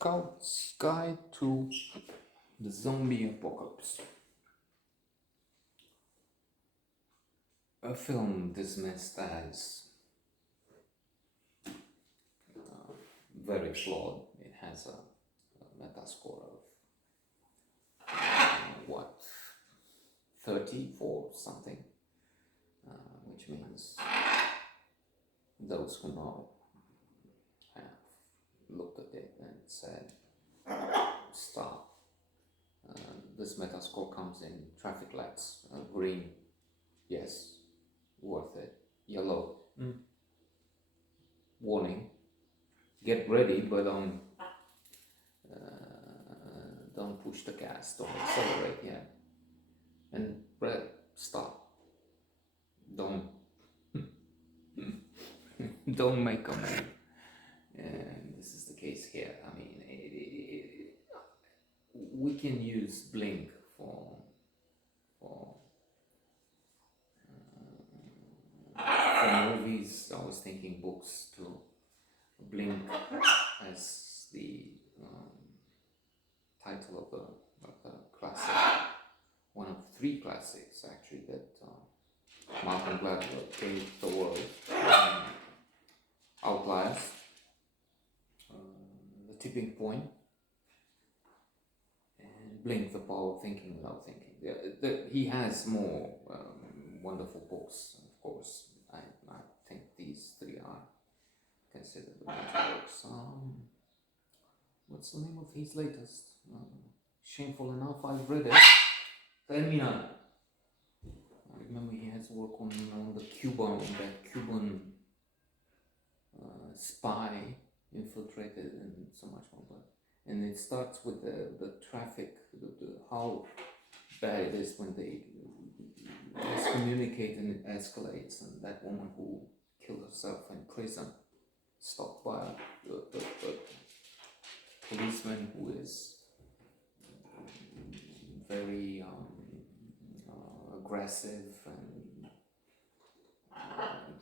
Scout's Guide to the Zombie Apocalypse. A film dismissed as very flawed. It has a Metascore of 34 something, which means those who know have looked at it and said, stop. This Metascore comes in traffic lights: green, yes, worth it; yellow, warning, get ready, but don't push the gas, don't accelerate yet; and red, stop, don't don't make a move. And this is the case here. I mean, we can use Blink for movies. I was thinking books too. Blink as the title of the classic, one of three classics actually that Malcolm Gladwell gave the world. Outliers, The Tipping Point, and Blink, The Power of Thinking Without Thinking. He has more wonderful books, of course. I think these three are considered the better books. What's the name of his latest? Shameful enough, I've read it. Terminal. I remember he has work on the Cuban spy infiltrated and so much more. And it starts with the traffic, how bad it is when they miscommunicate and it escalates. And that woman who killed herself in prison, stopped by the policeman who is very aggressive and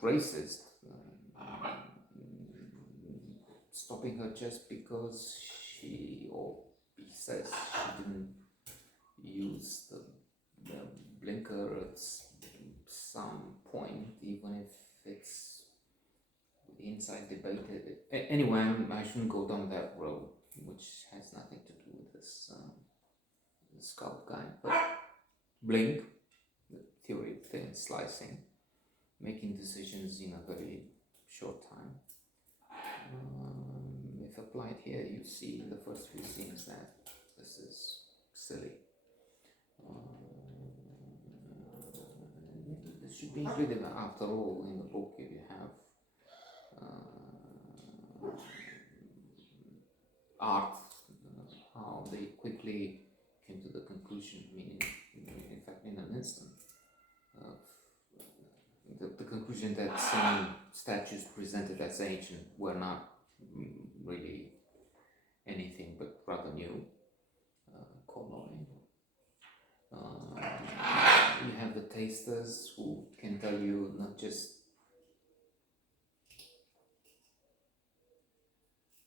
racist, stopping her just because he says she didn't use the blinker at some point, even if it's inside debate. Anyway, I shouldn't go down that road, which has nothing to do with this Scout Guide. But Blink, the theory of thin slicing, making decisions in a very short time. If applied here, you see in the first few scenes that this is silly. This should be included after all in the book. If you have art, how they quickly came to the conclusion, meaning in fact in an instant, the conclusion that some statues presented as ancient were not really anything but rather new. Colloid. You have the tasters who can tell you not just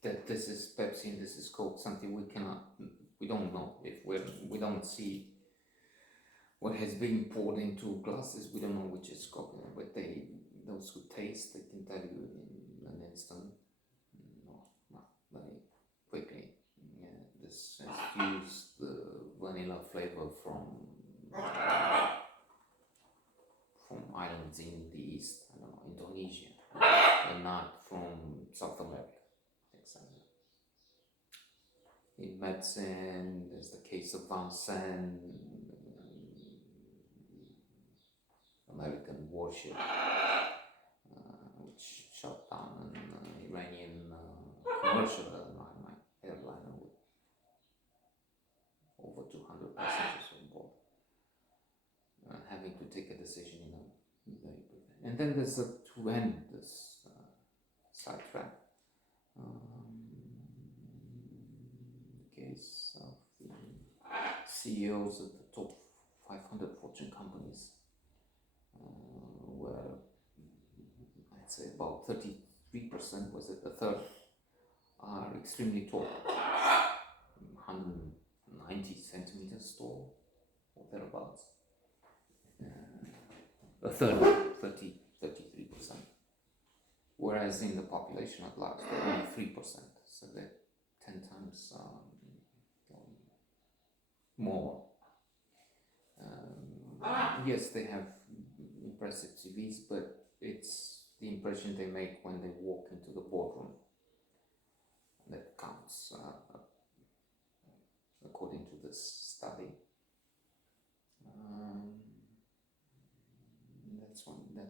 that this is Pepsi and this is Coke, something we don't know. If we don't see what has been poured into glasses, we don't know which is Coke. But those who taste, they can tell you in an instant, very quickly. Yeah, this has used the vanilla flavor from islands in the east, I don't know, Indonesia, and not from South America. In medicine, there's the case of Vincennes, American warship, which shot down an Iranian commercial airliner with over 200 passengers on board, having to take a decision and then there's to end this sidetrack. Case of the CEOs of the top 500 Fortune companies, where I'd say about 33%, was it a third, are extremely tall, 190 centimeters tall, or thereabouts. A third, 33%. Whereas in the population at large, they're only 3%, so they're 10 times more. Yes, they have impressive CVs, but it's the impression they make when they walk into the boardroom that counts, according to this study. That's why they're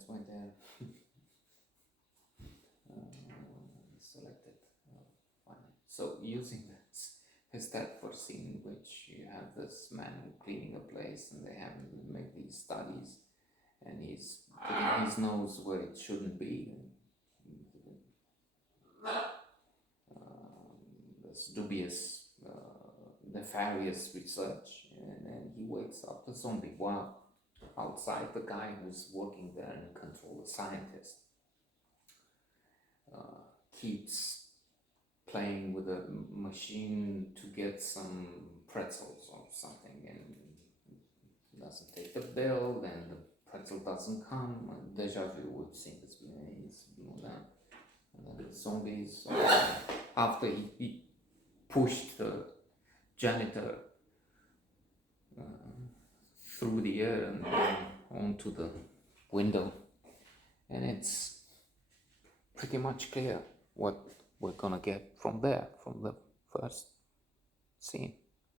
selected. So using that for scene, which you have this man cleaning a place, and they have make these studies, and he's putting his nose where it shouldn't be. This dubious, nefarious research, and then he wakes up a zombie. While outside, the guy who's working there in control, the scientist, keeps playing with a machine to get some pretzels or something, and doesn't take the bill, then the pretzel doesn't come. Deja vu, we've seen this, that. And then the zombies, after he pushed the janitor through the air and onto the window, and it's pretty much clear what we're gonna get from there, from the first scene.